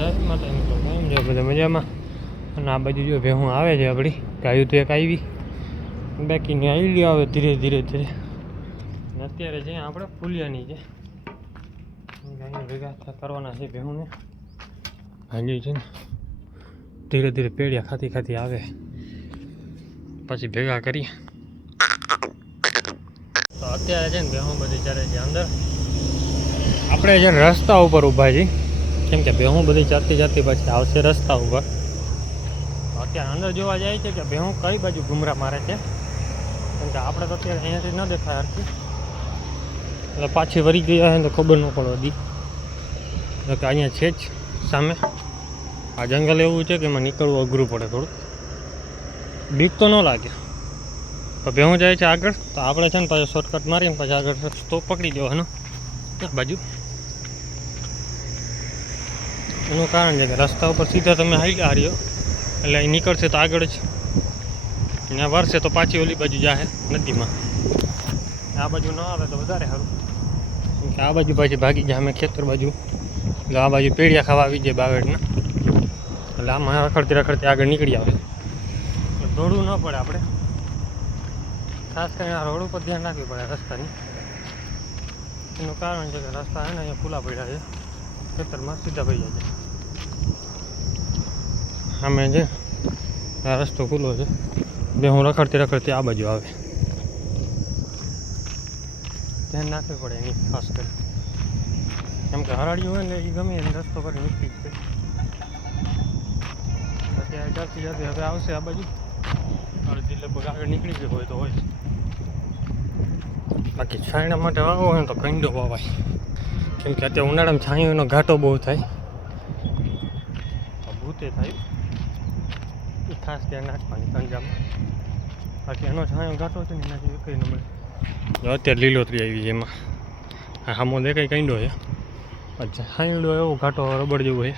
જય માતાજી મિત્રો, કેમ છો બધા મજામાં? અને આ બાજુ જો ભેહું આવે છે આપણી ગાયું તો એક આવી બાકીની આવી આવે ધીરે ધીરે ધીરે. અને અત્યારે છે આપણે ફૂલિયાની છે ગાયને ભેગા કરવાના છે ભેહુંને. હાજી છે ને ધીરે ધીરે પેડિયા ખાતી ખાતી આવે પછી ભેગા કરીએ. તો અત્યારે છે ને ભેહું બધી ચાલે છે અંદર. આપણે છે ને રસ્તા ઉપર ઊભા છીએ કેમ કે ભેહું બધી ચાલતી ચાલતી પછી આવશે રસ્તા ઉપર. અત્યારે અંદર જોવા જાય છે કે ભેહું કઈ બાજુ ઘૂમરા મારે છે કેમ કે આપણે તો અત્યારે અહીંયાથી ન દેખાય હરખી એટલે પાછી વળી ગયા હોય તો ખબર ન પડે દી કે અહીંયા છે જ સામે આ જંગલ એવું છે કે એમાં નીકળવું અઘરું પડે થોડું. બીક તો ન લાગે તો ભેહું જાય છે આગળ તો આપણે છે ને પાછું શોર્ટકટ મારીને પછી આગળ રસ્તો પકડી દેવાનો એક બાજુ. એનું કારણ છે કે રસ્તા ઉપર સીધા તમે હાલ્યા રહ્યો એટલે અહીં નીકળશે તો આગળ જ, ત્યાં વરસે તો પાછી ઓલી બાજુ જાહે નદીમાં. આ બાજુ ન આવે તો વધારે સારું કેમ કે આ બાજુ પાછી ભાગી જાય અમે ખેતર બાજુ એટલે આ બાજુ પેડિયા ખાવા આવી જાય બાવેડના એટલે આમાં રખડતી રખડતી આગળ નીકળી આવે એટલે દોડવું ન પડે. આપણે ખાસ કરીને આ રોડ ઉપર ધ્યાન રાખવી પડે રસ્તાની. એનું કારણ છે કે રસ્તા છે ને અહીંયા ખુલ્લા પડ્યા છે ખેતરમાં સીધા પડી જાય છે. સામે છે આ રસ્તો ખુલ્લો છે ભેહું રખડતી રખડતી આ બાજુ આવે ધ્યાન રાખવી પડે એની ખાસ કરી કેમ કે હરાડિયું હોય ને એ ગમે એને રસ્તો કરી નીકળી જ અત્યારે ચાલતી જતી હવે આવશે આ બાજુ અડધી લગભગ આગળ નીકળી ગયો હોય તો હોય. બાકી છાંયણા માટે વાવો હોય ને તો કંડો વાવાય કેમ કે અત્યારે ઉનાળામાં છાંયોનો ઘાટો બહુ થાય ભૂતે થાય એ ખાસ ધ્યાન રાખવાની કંજામાં. બાકી એનો છાંયો ઘાટો છે ને એનાથી કંઈ ન મળે. અત્યારે લીલોતરી આવી છે એમાં હામો દેખાય કંડો છે. અચ્છા છાંયડો એવો ઘાટો રબડ જેવો છે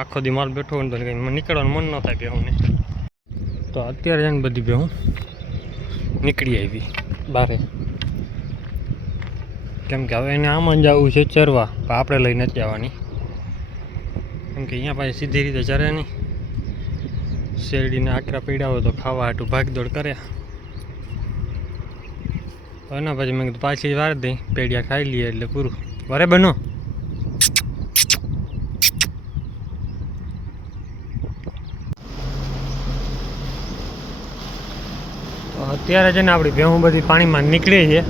આખો દી માલ બેઠો હોય તો કંઈ નીકળવાનું મન ન થાય ભેહુંને. તો અત્યારે છે ને બધી ભેહું નીકળી આવી બારે કેમ કે હવે એને આમ જ જવું છે ચરવા પણ આપણે લઈને જ જવાની કેમ કે અહીંયા પાછી સીધી રીતે ચરે નહીં. શેરડીને આકરા પીડા હોય તો ખાવા હાટું ભાગદોડ કરે એના પછી મેં કીધું પાછી વાર દઈ પેડિયા ખાઈ લઈએ એટલે પૂરું. વરે બનો તો અત્યારે છે ને આપણી ભેહું બધી પાણીમાં નીકળી છે.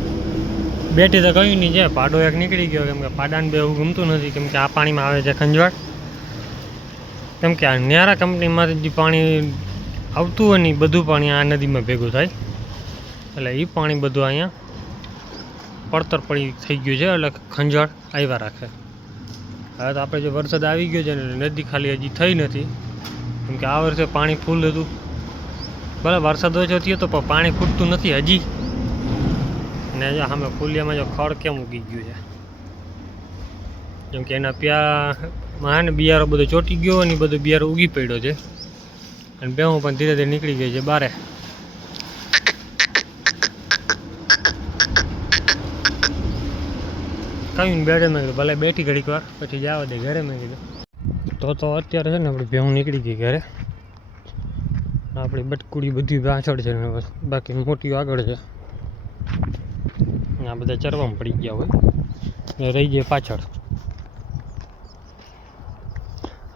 બેઠી તો કયું નહીં છે પાડો એક નીકળી ગયો કેમ કે પાડાને બે એવું ગમતું નથી કેમ કે આ પાણીમાં આવે છે ખંજવાળ કેમ કે આ ન્યારા કંપનીમાંથી જે પાણી આવતું હોય ને એ બધું પાણી આ નદીમાં ભેગું થાય એટલે એ પાણી બધું અહીંયા પડતર પડી થઈ ગયું છે એટલે ખંજવાળ આવ્યા રાખે. હવે તો આપણે જો વરસાદ આવી ગયો છે ને નદી ખાલી હજી થઈ નથી કેમ કે આ વર્ષે પાણી ફૂલ હતું. બરાબર વરસાદ ઓછો થયો તો પણ પાણી ખૂટતું નથી હજી. ને જો સામે ફૂલિયામાં જો ખડ કેમ ઉગી ગયું છે કેમ કે એના પ્યામાં ને બિયારો બધો ચોંટી ગયો અને બધો બિયારો ઉગી પડ્યો છે અને ભેહું પણ ધીરે ધીરે નીકળી ગઈ છે બારે. કયું બેઠે મેં કીધું ભલે બેઠી ઘડીક વાર પછી જવા દે ઘરે મેં કીધું. તો અત્યારે છે ને આપણી ભેહું નીકળી ગઈ ઘરે. આપણી બટકુડી બધી પાછળ છે ને બાકી મોટી આગળ છે. આ બધા ચરવામાં પડી ગયા હોય રહી જાય પાછળ.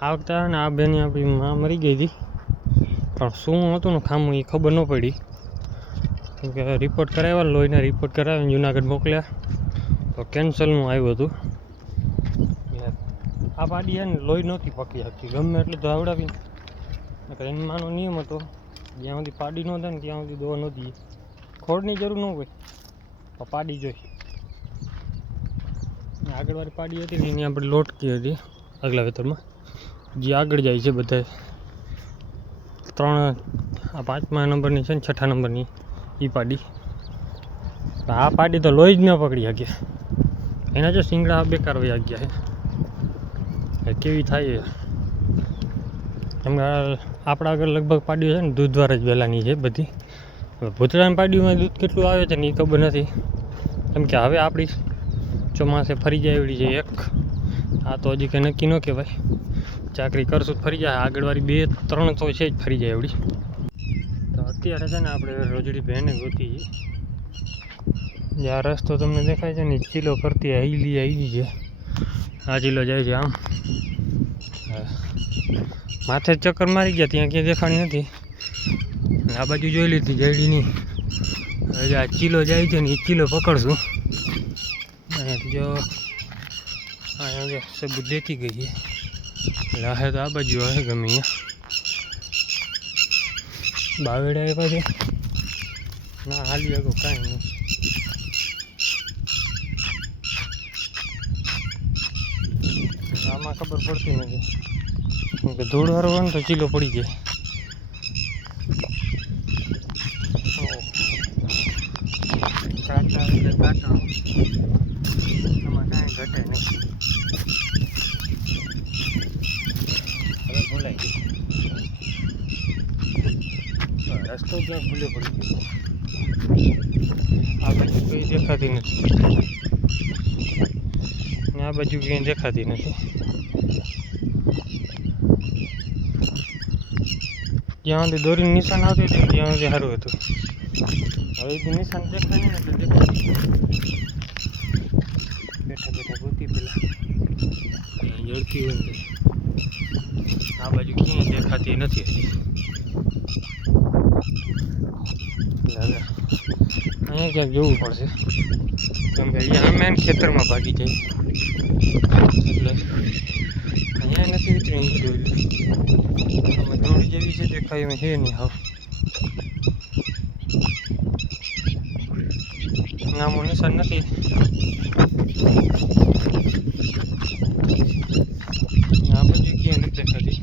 આ વખતે ને આ બેન આપણી માં મરી ગઈ હતી પણ શું હતું ને ખામું એ ખબર ન પડી કેમ કે રિપોર્ટ કરાવ્યા લોહીના રિપોર્ટ કરાવીને જુનાગઢ મોકલ્યા તો કેન્સરનું આવ્યું હતું. આ પાડી છે ને લોહી નહોતી પકી શકતી ગમે એટલે દોડાવીને એનો માનો નિયમ હતો જ્યાં સુધી પાડી ન થાય ને ત્યાં સુધી દવા નહોતી. ખોડની જરૂર ન હોય પાડી જોઈ આગળવાળી પાડી હતી ને એની આપણે લોટકી હતી આગલા વેતરમાં જે આગળ જાય છે બધા 5મા નંબરની છે ને 6ઠા નંબરની એ પાડી. આ પાડી તો લોહી જ ન પકડી શક્યા એના જો શિંગડા બેકાર વયા ગયા છે કેવી થાય એમ. આપણા આગળ લગભગ પાડ્યું છે ને દૂધવાર જ વહેલાની છે બધી. ભૂતરાની પાડીઓમાં દૂધ કેટલું આવે છે ને એ ખબર નથી કેમ કે હવે આપણી ચોમાસે ફરી જાય એવડી છે એક આ તો હજી કંઈ નક્કી ન કહેવાય. ચાકરી કરશું તો ફરી જાય, આગળવાળી 2-3 તો છે જ ફરી જાય એવડી. તો અત્યારે છે ને આપણે રોજડી ભેને ગોતી જે આ રસ્તો તમને દેખાય છે ને ચીલો કરતી આવી છે. આ ચીલો જાય છે આમ, માથે ચક્કર મારી ગયા, ત્યાં ક્યાં દેખાણી નથી. આ બાજુ જોઈ લીધી જડીની. હવે આ ચીલો જાય છે ને એ ચીલો પકડશું. અહીંયાથી જો અહીંયા જો સબૂત દેતી ગઈ છે, એટલે હે તો આ બાજુ હશે ગમે અહીંયા. બાવેડા એ પાછી ના હાલી આગો કાંઈ નહીં. આમાં ખબર પડતી નથી કે ધૂળવાળો હોય ને તો ચીલો પડી જાય. કાંટા એટલે કાંટા, આમાં કાંઈ ઘટે નહીં. હવે ભૂલાઈ ગયું, રસ્તો ક્યાંક ભૂલે પડી ગયો. આ બાજુ કંઈ દેખાતી નથી ને આ બાજુ ક્યાંય દેખાતી નથી. જ્યાં સુધી દોરીનું નિશાન આવતું હતું ત્યાં સુધી સારું હતું. હવે તો નિશાન દેખાય નહીં એટલે દેખાય. બેઠા બેઠા ગોતી પેલા ત્યાં જડતી હોય ને આ બાજુ ક્યાંય દેખાતી નથી હજી. અહીંયા ક્યાંક જોવું પડશે, કેમ કે અહીંયા મેન ખેતરમાં ભાગી જાય એટલે અહીંયા નથી ઉતરી દોરી. દોરી જેવી છે દેખાય એમ છે નહીં. હાવ નામું નિશાન નથી. આ બાજુ ક્યાંય નથી દેખાતી.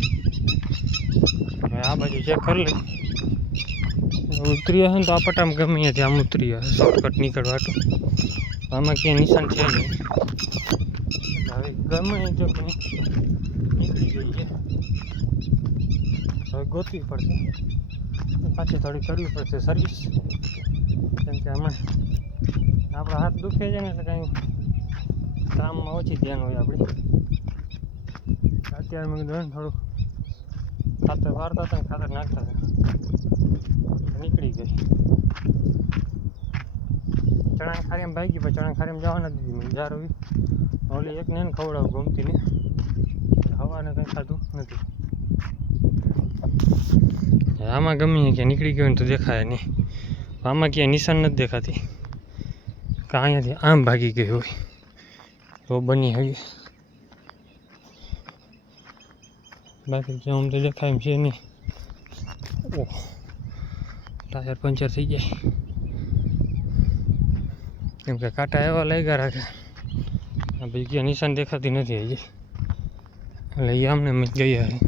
હવે આ બાજુ ચેક કરી લઈ. ઉતરી હશે ને તો આ પટામાં ગમે ત્યાંથી આમ ઉતરી હશે, શોર્ટકટ નીકળવા તો. આમાં ક્યાંય નિશાન છે નહીં. હવે ગમે તો નીકળી ગઈ છે. હવે ગોતવી પડશે, પાછી થોડી કરવી પડશે સર્વિસ, કેમ કે આમાં આપણા હાથ દુખે છે ને એટલે કાંઈ કામમાં ઓછી ધ્યાન હોય આપણે. અત્યારે મેં કીધું થોડુંક ખાતર વારતા હતા ને ખાતર નાખતા હતા, નીકળી ગઈ. ચણા ખારીમાં ભાગી, પણ ચણા ખારીમાં જવા નથી દીધી મેં. જાર હોય ઓલી એકને એને ખવડાવું ગમતી ને, હવાને કંઈ ખાધું નથી. આમાં ગમી ક્યાં નીકળી ગયો ને તો દેખાય નહીં. આમાં ક્યાંય નિશાન નથી દેખાતી. કે અહીંયાથી આમ ભાગી ગઈ હોય તો બની હવે. બાકી આમ તો દેખાય એમ છે નહીં. ઓહ, ટાયર પંચર થઈ જાય, કેમ કે કાંટા એવા લાગ્યા રાખે. આ ભાઈ ક્યાં નિશાન દેખાતી નથી હજી, એટલે એ આમને મેં ગયા છે.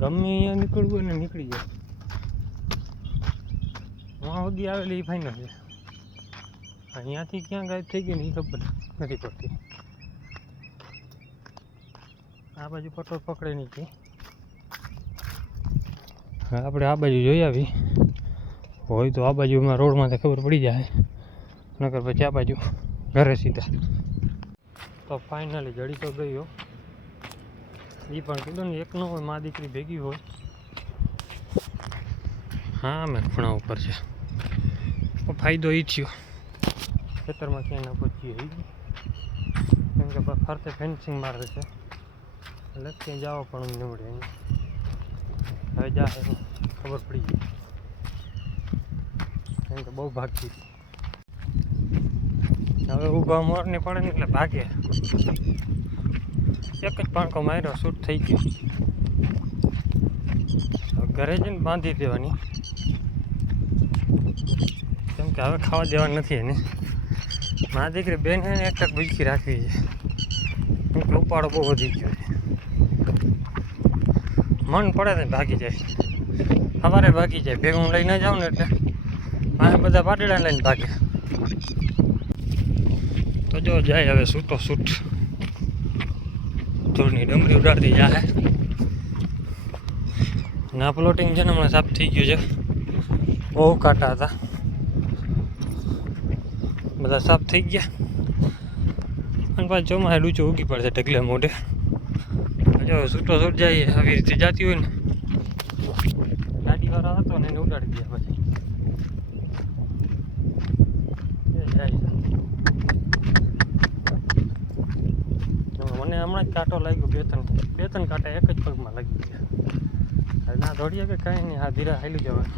ગમે અહીંયા નીકળવું હોય ને નીકળી જાય. વहाँ સુધી આવેલી એ ફાઇનલ છે. અહીંયાથી ક્યાં ગાયબ થઈ ગઈ ને એ ખબર નથી પડતી. આ બાજુ પટો પકડે નહીં કે આપણે આ બાજુ જોઈ આવી હોય તો આ બાજુમાં રોડમાંથી ખબર પડી જાય, નકર પછી આ બાજુ ઘરે સીધા. તો ફાઇનલી જડી તો ગયો. એ પણ કીધું ને એક ન હોય, મા દીકરી ભેગી હોય. હા મેં ખૂણા ઉપર છે. ફાયદો એ થયો ખેતરમાં ક્યાંય ના પહોંચીએ, કેમ કે ફરતે ફેન્સિંગ મારે છે એટલે ક્યાંય જવા પણ નીવડે. હવે જાય ખબર પડી ગઈ, કેમ કે બહુ ભાગતી હતી. હવે ઊભા મોરની પડે ને એટલે ભાગે. એક જ પાંખો માર્યો, શૂટ થઈ ગયો. ઘરે જઈને બાંધી દેવાની, કેમ કે હવે ખાવા દેવાનું નથી એને. મારા દીકરી બેન એને એક ટક ભૂખી રાખવી છે, કેમ કે ઉપાડો બહુ વધી ગયો છે. મન પડે ને ભાગી જાય, સવારે ભાગી જાય. ભેગું લઈને જાઉં ને એટલે આ બધા પાટડા લઈને ભાગે. તો જો જાય હવે સૂટો સૂટ, ધૂળની ડમરી ઉડાડતી જાય. ના પ્લોટિંગ છે ને હમણાં સાફ થઈ ગયું છે, બહુ કાંટા હતા, બધા સાફ થઈ ગયા. અને પાછ ચોમાસા ડૂચો ઉગી પડશે ઢગલે મોઢે. જો છૂટો છૂટ જાય આવી રીતે જાતી હોય ને ગાડીવાળા હતો ને એને ઉડાડી ગયા પછી જાય. મને હમણાં જ કાંટો લાગ્યો બે ત્રણ કાંટા એક જ પગમાં લાગી ગયા. ના દોડીએ કે કાંઈ નહીં, હા ધીરા હાલી જવાય.